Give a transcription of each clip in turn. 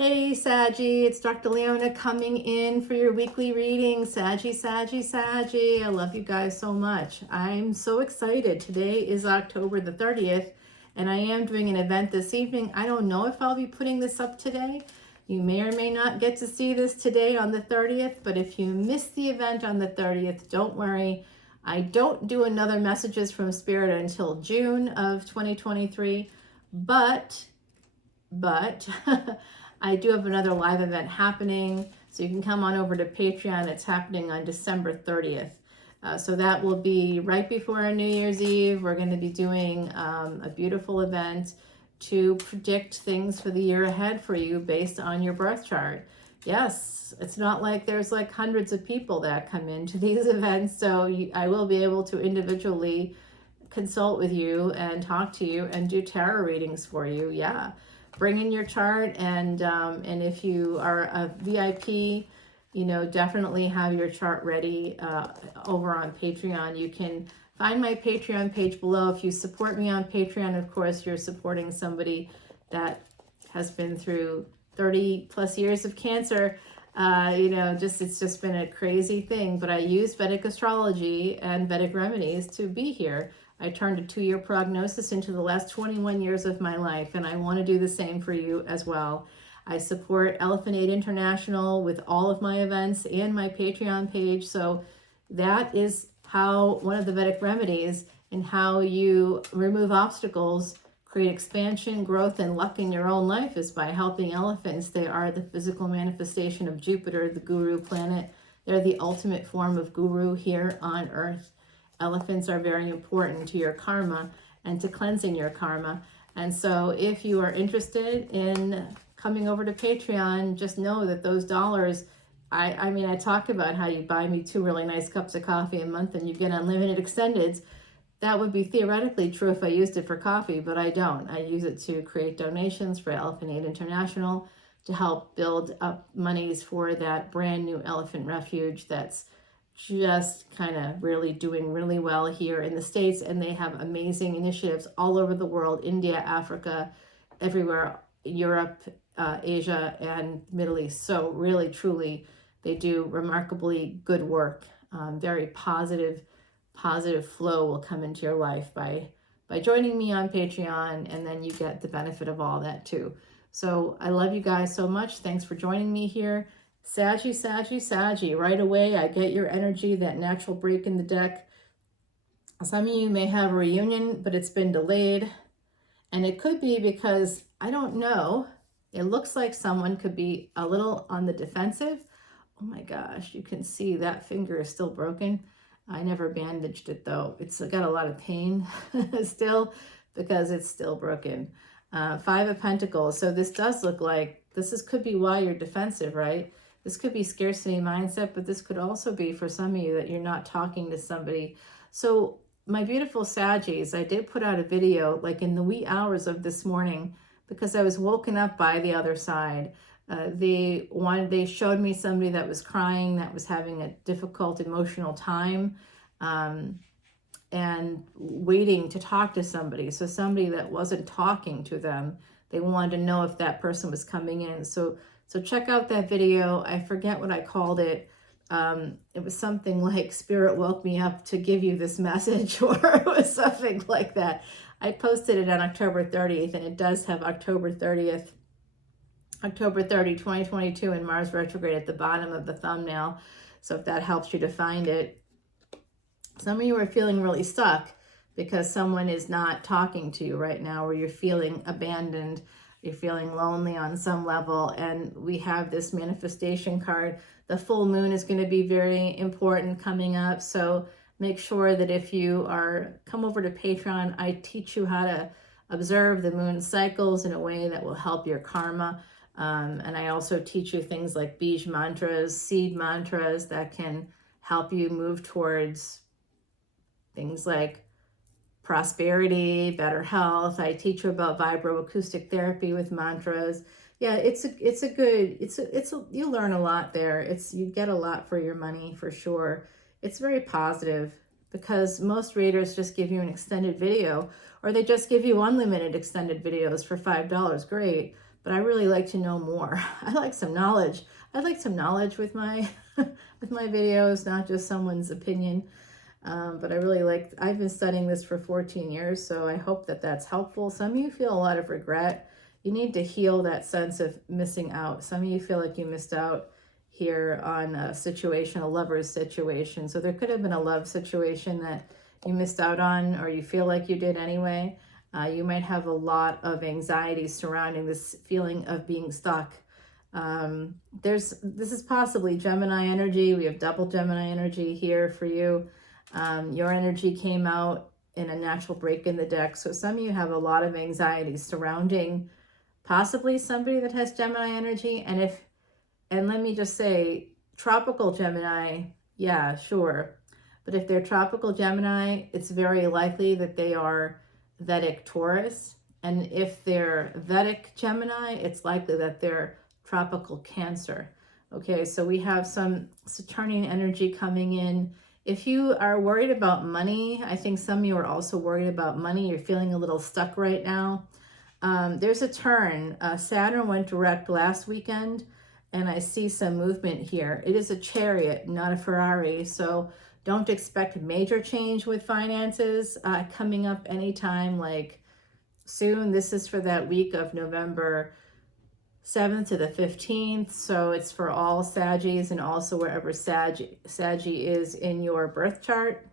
Hey Saggy, it's Dr. Leona coming in for your weekly reading. Saggy, Saggy, Saggy. I love you guys so much. I'm so excited. Today is October the 30th, and I am doing an event this evening. I don't know if I'll be putting this up today. You may or may not get to see this today on the 30th, but if you missed the event on the 30th, don't worry. I don't do another Messages from Spirit until June of 2023, but I do have another live event happening, so you can come on over to Patreon. It's happening on December 30th. So that will be right before our New Year's Eve. We're going to be doing a beautiful event to predict things for the year ahead for you based on your birth chart. Yes, it's not like there's like hundreds of people that come into these events, so I will be able to individually consult with you and talk to you and do tarot readings for you. Yeah. Bring in your chart, and if you are a VIP, definitely have your chart ready over on Patreon. You can find my Patreon page below. If you support me on Patreon, of course, you're supporting somebody that has been through 30 plus years of cancer. It's just been a crazy thing, but I use Vedic Astrology and Vedic remedies to be here. I turned a 2-year prognosis into the last 21 years of my life, and I want to do the same for you as well. I support Elephant Aid International with all of my events and my Patreon page. So that is how one of the Vedic remedies and how you remove obstacles, create expansion, growth, and luck in your own life is by helping elephants. They are the physical manifestation of Jupiter, the guru planet. They're the ultimate form of guru here on Earth. Elephants are very important to your karma and to cleansing your karma. And so if you are interested in coming over to Patreon, just know that those dollars, I talk about how you buy me 2 really nice cups of coffee a month and you get unlimited extendeds. That would be theoretically true if I used it for coffee, but I don't. I use it to create donations for Elephant Aid International to help build up monies for that brand new elephant refuge that's just kind of really doing really well here in the States, and they have amazing initiatives all over the world, India, Africa, everywhere, Europe, Asia, and Middle East. So really, truly, they do remarkably good work. Very positive flow will come into your life by joining me on Patreon, and then you get the benefit of all that too. So I love you guys so much. Thanks for joining me here. Saggy, Saggy, Saggy. Right away, I get your energy, that natural break in the deck. Some of you may have a reunion, but it's been delayed. And it could be because, I don't know, it looks like someone could be a little on the defensive. Oh my gosh, you can see that finger is still broken. I never bandaged it though. It's got a lot of pain still because it's still broken. 5 of Pentacles. So this does look like, could be why you're defensive, right? This could be scarcity mindset, but this could also be for some of you that you're not talking to somebody. So my beautiful Saggies, I did put out a video like in the wee hours of this morning because I was woken up by the other side. They showed me somebody that was crying, that was having a difficult emotional time, and waiting to talk to somebody. So somebody that wasn't talking to them, they wanted to know if that person was coming in. So check out that video. I forget what I called it. It was something like Spirit woke me up to give you this message, or it was something like that. I posted it on October 30th, and it does have October 30, 2022, and Mars retrograde at the bottom of the thumbnail. So if that helps you to find it. Some of you are feeling really stuck because someone is not talking to you right now, or you're feeling abandoned. You're feeling lonely on some level, and we have this manifestation card. The full moon is going to be very important coming up, so make sure that if you come over to Patreon, I teach you how to observe the moon cycles in a way that will help your karma, and I also teach you things like Bij mantras, seed mantras that can help you move towards things like prosperity, better health. I teach you about vibroacoustic therapy with mantras. Yeah, you learn a lot there. You get a lot for your money for sure. It's very positive because most readers just give you an extended video, or they just give you unlimited extended videos for $5. Great. but I really like to know more. I like some knowledge. I'd like some knowledge with my with my videos, not just someone's opinion. But I really like, I've been studying this for 14 years, so I hope that that's helpful. Some of you feel a lot of regret. You need to heal that sense of missing out. Some of you feel like you missed out here on a situation, a lover's situation. So there could have been a love situation that you missed out on, or you feel like you did anyway. You might have a lot of anxiety surrounding this feeling of being stuck. This is possibly Gemini energy. We have double Gemini energy here for you. Your energy came out in a natural break in the deck. So some of you have a lot of anxiety surrounding possibly somebody that has Gemini energy. And let me just say, tropical Gemini, yeah, sure. But if they're tropical Gemini, it's very likely that they are Vedic Taurus. And if they're Vedic Gemini, it's likely that they're tropical Cancer. Okay, so we have some Saturnian energy coming in. If you are worried about money, I think some of you are also worried about money. You're feeling a little stuck right now. There's a turn. Saturn went direct last weekend, and I see some movement here. It is a chariot, not a Ferrari, so don't expect major change with finances coming up anytime like soon. This is for that week of November 7th to the 15th, so it's for all Saggies and also wherever Saggy is in your birth chart,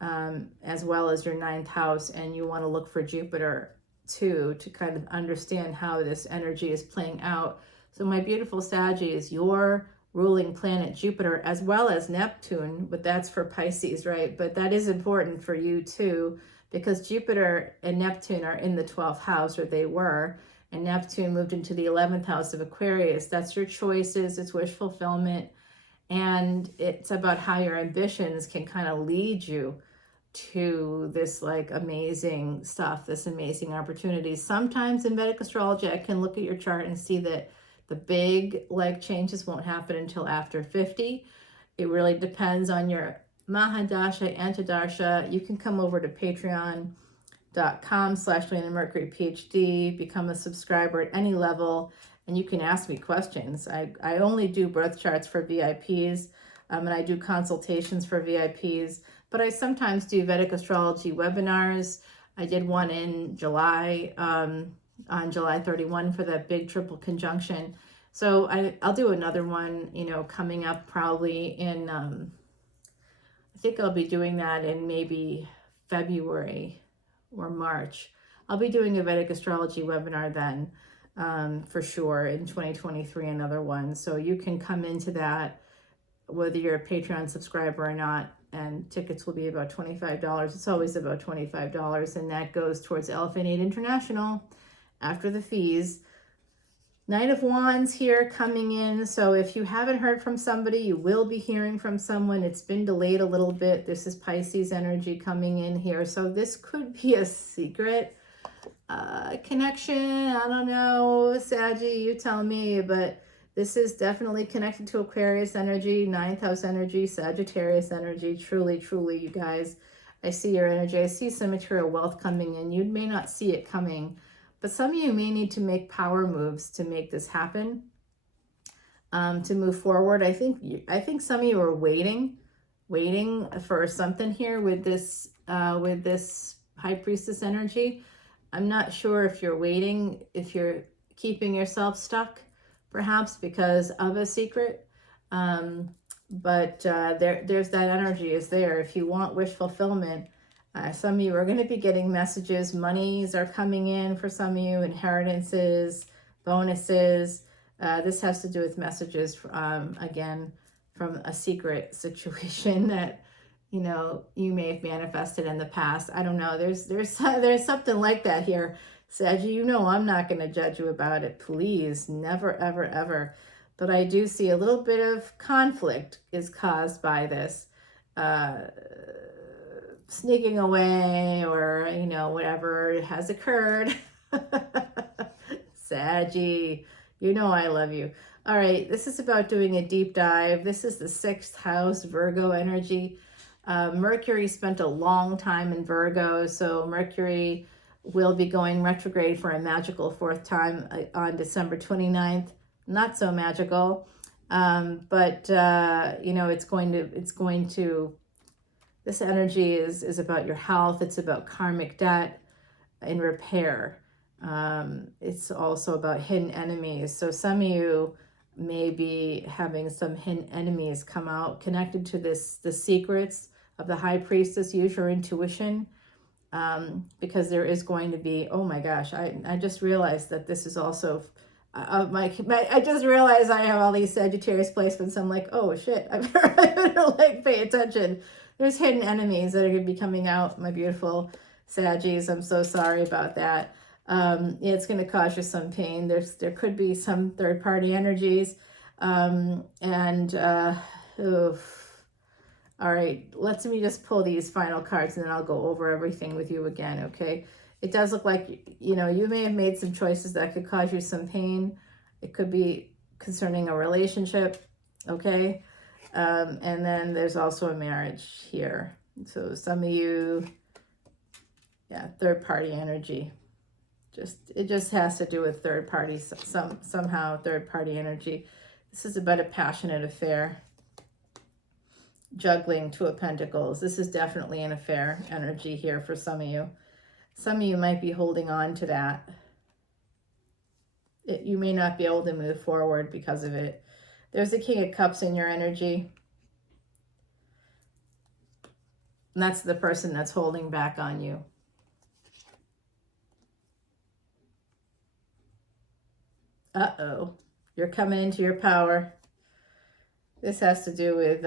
as well as your 9th house, and you want to look for Jupiter too to kind of understand how this energy is playing out. So my beautiful Saggies, your ruling planet Jupiter, as well as Neptune, but that's for Pisces, right? But that is important for you too, because Jupiter and Neptune are in the 12th house, or they were, and Neptune moved into the 11th house of Aquarius. That's your choices, it's wish fulfillment, and it's about how your ambitions can kind of lead you to this like amazing stuff, this amazing opportunity. Sometimes in Vedic astrology, I can look at your chart and see that the big like changes won't happen until after 50. It really depends on your Mahadasha, Antardasha. You can come over to patreon.com/leonamercuryphd, become a subscriber at any level, and you can ask me questions. I only do birth charts for VIPs, and I do consultations for VIPs, but I sometimes do Vedic astrology webinars. I did one in July, on July 31 for that big triple conjunction. So I'll do another one, coming up probably in, I think I'll be doing that in maybe February or March. I'll be doing a Vedic astrology webinar then, for sure, in 2023, another one. So you can come into that whether you're a Patreon subscriber or not, and tickets will be about $25. It's always about $25, and that goes towards Elephant Aid International after the fees. Knight of Wands here coming in. So if you haven't heard from somebody, you will be hearing from someone. It's been delayed a little bit. This is Pisces energy coming in here. So this could be a secret connection. I don't know, Saggy, you tell me, but this is definitely connected to Aquarius energy, 9th house energy, Sagittarius energy. Truly, truly, you guys, I see your energy. I see some material wealth coming in. You may not see it coming, but some of you may need to make power moves to make this happen, to move forward. I think some of you are waiting for something here with this High Priestess energy. I'm not sure if you're waiting, if you're keeping yourself stuck, perhaps because of a secret. But there's that energy is there. If you want wish fulfillment, some of you are going to be getting messages. Monies are coming in for some of you, inheritances, bonuses. This has to do with messages, again, from a secret situation that, you may have manifested in the past. I don't know. There's something like that here. Saggy, I'm not going to judge you about it. Please, never, ever, ever. But I do see a little bit of conflict is caused by this. Sneaking away, or whatever has occurred. Saggy, I love you. All right, this is about doing a deep dive. This is the 6th house, Virgo energy. Mercury spent a long time in Virgo, so Mercury will be going retrograde for a magical fourth time on December 29th. Not so magical, but you know, it's going to, this energy is about your health. It's about karmic debt and repair. It's also about hidden enemies. So some of you may be having some hidden enemies come out connected to the secrets of the high priestess. Use your intuition, because there is going to be, oh my gosh, I just realized that this is also I just realized I have all these Sagittarius placements. I'm like, oh shit, I better like pay attention. There's hidden enemies that are going to be coming out, my beautiful Saggies. I'm so sorry about that. It's going to cause you some pain. There could be some third-party energies. Oof. All right, let me just pull these final cards and then I'll go over everything with you again, okay? It does look like, you know, you may have made some choices that could cause you some pain. It could be concerning a relationship, okay? And then there's also a marriage here. So some of you, yeah, third-party energy. It just has to do with third parties, somehow third-party energy. This is about a passionate affair. Juggling, Two of Pentacles. This is definitely an affair energy here for some of you. Some of you might be holding on to that. You may not be able to move forward because of it. There's a King of Cups in your energy. And that's the person that's holding back on you. Uh-oh. You're coming into your power. This has to do with...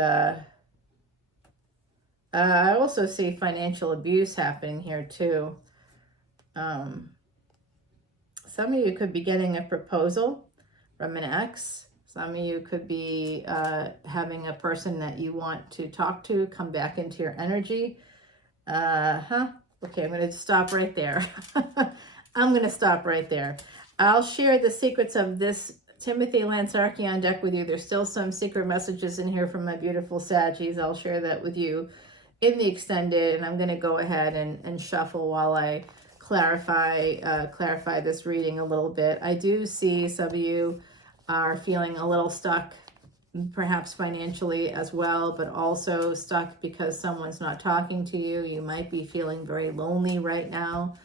I also see financial abuse happening here too. Some of you could be getting a proposal from an ex. Some of you could be having a person that you want to talk to come back into your energy. Okay, I'm going to stop right there. I'm going to stop right there. I'll share the secrets of this Timothy Lance Archeon deck with you. There's still some secret messages in here from my beautiful Saggies. I'll share that with you in the extended, and I'm going to go ahead and shuffle while I clarify this reading a little bit. I do see some of you are feeling a little stuck, perhaps financially as well, but also stuck because someone's not talking to you. You might be feeling very lonely right now.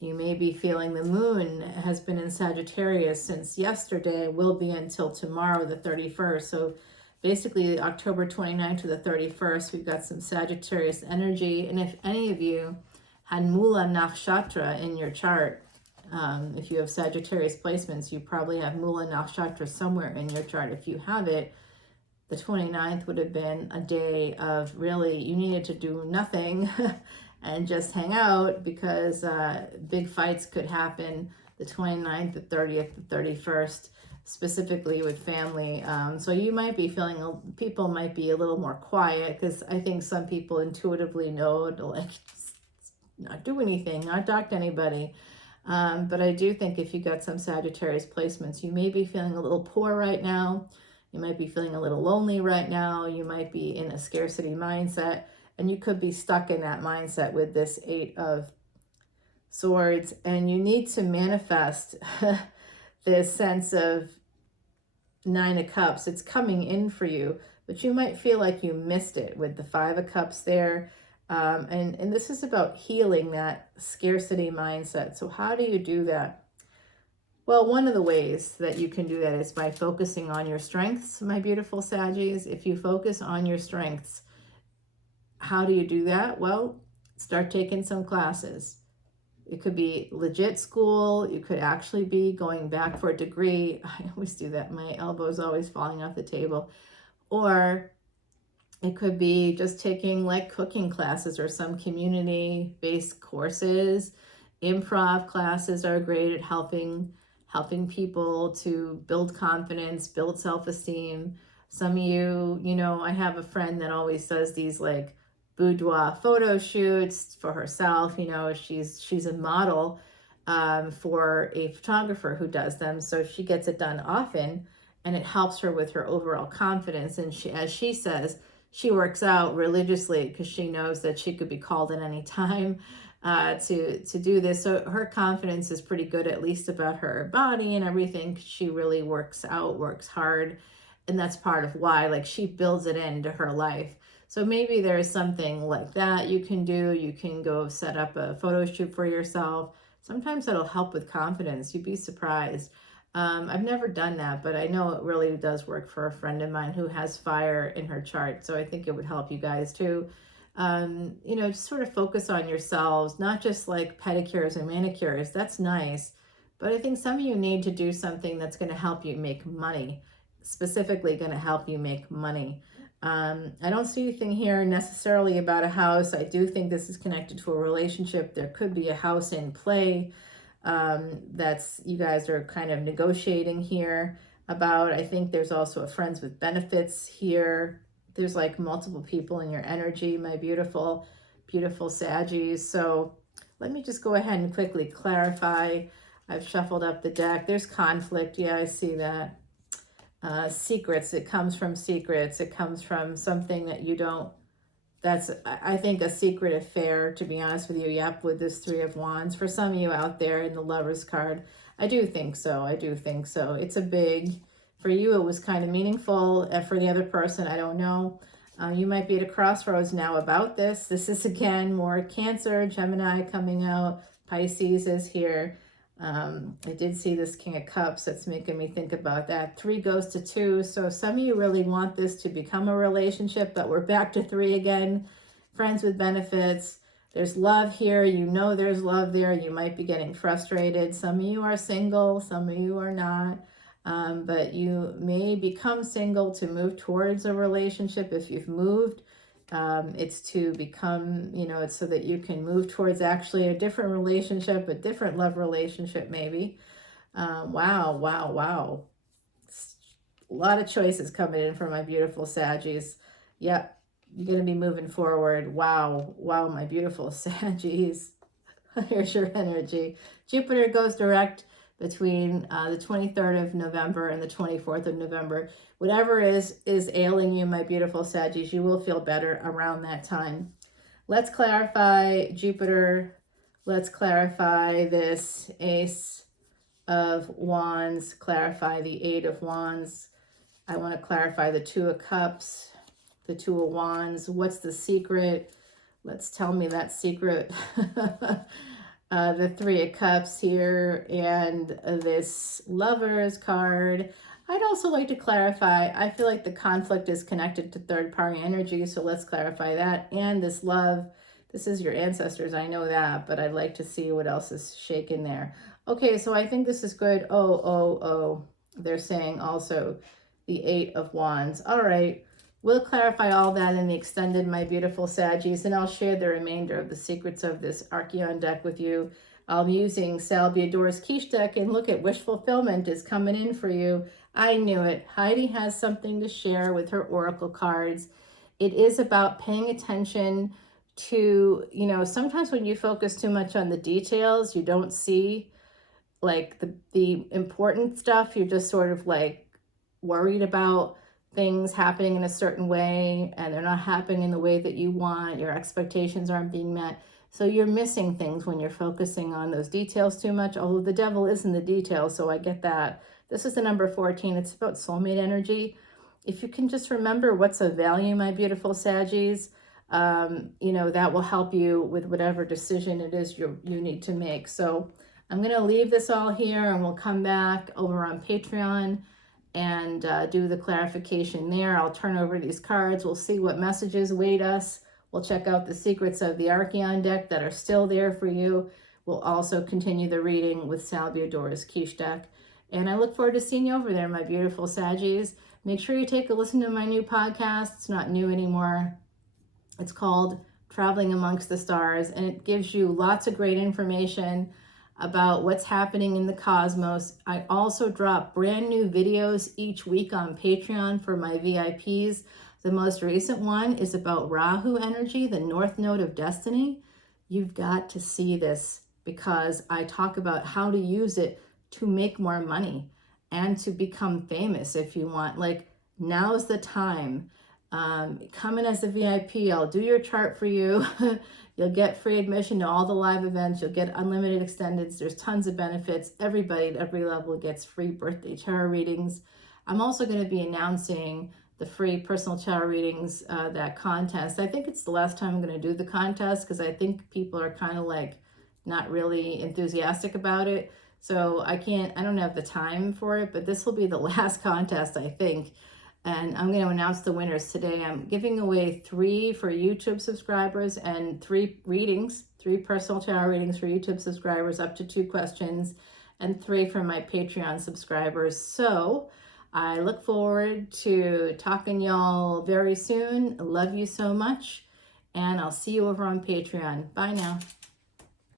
You may be feeling the moon has been in Sagittarius since yesterday, will be until tomorrow, the 31st. So basically, October 29th to the 31st, we've got some Sagittarius energy. And if any of you had Mula Nakshatra in your chart, if you have Sagittarius placements, you probably have Mula Nakshatra somewhere in your chart. If you have it, the 29th would have been a day of really, you needed to do nothing and just hang out, because big fights could happen the 29th, the 30th, the 31st. Specifically with family. So you might be feeling, people might be a little more quiet, because I think some people intuitively know to like not do anything, not talk to anybody. But I do think if you got some Sagittarius placements, you may be feeling a little poor right now. You might be feeling a little lonely right now. You might be in a scarcity mindset, and you could be stuck in that mindset with this Eight of Swords, and you need to manifest this sense of Nine of Cups. It's coming in for you, but you might feel like you missed it with the Five of Cups there. And this is about healing that scarcity mindset. So how do you do that? Well, one of the ways that you can do that is by focusing on your strengths, my beautiful Saggies. If you focus on your strengths, how do you do that? Well, start taking some classes. It could be legit school. You could actually be going back for a degree. I always do that. My elbow's always falling off the table. Or it could be just taking like cooking classes or some community-based courses. Improv classes are great at helping people to build confidence, build self-esteem. Some of you, you know, I have a friend that always does these like boudoir photo shoots for herself. You know, she's a model for a photographer who does them, so she gets it done often, and it helps her with her overall confidence. And she, as she says, she works out religiously because she knows that she could be called at any time. to do this. So her confidence is pretty good, at least about her body and everything. She really works out, works hard, and that's part of why, like, she builds it into her life. So maybe there's something like that you can do. You can go set up a photo shoot for yourself. Sometimes that'll help with confidence. You'd be surprised. I've never done that, but I know it really does work for a friend of mine who has fire in her chart. So I think it would help you guys too. Just sort of focus on yourselves, not just like pedicures and manicures. That's nice. But I think some of you need to do something that's going to help you make money, specifically going to help you make money. I don't see anything here necessarily about a house. I do think this is connected to a relationship. There could be a house in play that's you guys are kind of negotiating here about. I think there's also a friends with benefits here. There's like multiple people in your energy, my beautiful, beautiful Saggies. So let me just go ahead and quickly clarify. I've shuffled up the deck. There's conflict. Yeah, I see that. Secrets. It comes from secrets. It comes from something that you don't, that's, I think, a secret affair, to be honest with you. Yep, with this Three of Wands. For some of you out there in the Lovers card, I do think so. I do think so. It's a big, for you, it was kind of meaningful. And for the other person, I don't know. You might be at a crossroads now about this. This is, again, more Cancer, Gemini coming out. Pisces is here. I did see this King of Cups. That's making me think about that. 3 goes to 2. So some of you really want this to become a relationship, but we're back to 3 again. Friends with benefits. There's love here. You know there's love there. You might be getting frustrated. Some of you are single. Some of you are not. But you may become single to move towards a relationship. If you've moved, it's to become, it's so that you can move towards actually a different relationship, a different love relationship maybe. Wow. A lot of choices coming in for my beautiful Saggies. Yep, you're going to be moving forward. Wow, my beautiful Saggies. Here's your energy. Jupiter goes direct between the 23rd of November and the 24th of November. Whatever is ailing you, my beautiful Saggies, you will feel better around that time. Let's clarify Jupiter. Let's clarify this Ace of Wands. Clarify the 8 of Wands. I want to clarify the 2 of Cups, the 2 of Wands. What's the secret? Let's tell me that secret. The 3 of Cups here and this Lovers card. I'd also like to clarify, I feel like the conflict is connected to third-party energy, so let's clarify that. And this love, this is your ancestors, I know that, but I'd like to see what else is shaking there. Okay, so I think this is good. Oh, they're saying also the 8 of Wands. All right, we'll clarify all that in the extended, my beautiful Saggies, and I'll share the remainder of the secrets of this Archeon deck with you. I'm using Salvia Dora's Quiche deck, and look at wish fulfillment is coming in for you. I knew it. Heidi has something to share with her oracle cards. It is about paying attention to, sometimes when you focus too much on the details, you don't see like the important stuff. You're just sort of like worried about things happening in a certain way and they're not happening in the way that you want. Your expectations aren't being met. So you're missing things when you're focusing on those details too much, although the devil is in the details, so I get that. This is the number 14. It's about soulmate energy. If you can just remember what's of value, my beautiful Saggies, that will help you with whatever decision it is you need to make. So I'm going to leave this all here and we'll come back over on Patreon and do the clarification there. I'll turn over these cards. We'll see what messages await us. We'll check out the secrets of the Archeon deck that are still there for you. We'll also continue the reading with Salvia Dora's Quiche deck. And I look forward to seeing you over there, my beautiful Saggies. Make sure you take a listen to my new podcast. It's not new anymore. It's called Traveling Amongst the Stars, and it gives you lots of great information about what's happening in the cosmos. I also drop brand new videos each week on Patreon for my VIPs. The most recent one is about Rahu energy, the North Node of Destiny. You've got to see this because I talk about how to use it to make more money and to become famous if you want. Like, now's the time. Come in as a VIP. I'll do your chart for you. You'll get free admission to all the live events. You'll get unlimited extendeds. There's tons of benefits. Everybody at every level gets free birthday tarot readings. I'm also going to be announcing the free personal tarot readings, that contest. I think it's the last time I'm going to do the contest because I think people are kind of like not really enthusiastic about it. So I don't have the time for it, but this will be the last contest, I think. And I'm going to announce the winners today. I'm giving away 3 for YouTube subscribers and 3 readings, 3 personal tarot readings for YouTube subscribers, up to 2 questions, and 3 for my Patreon subscribers. So I look forward to talking y'all very soon. I love you so much, and I'll see you over on Patreon. Bye now.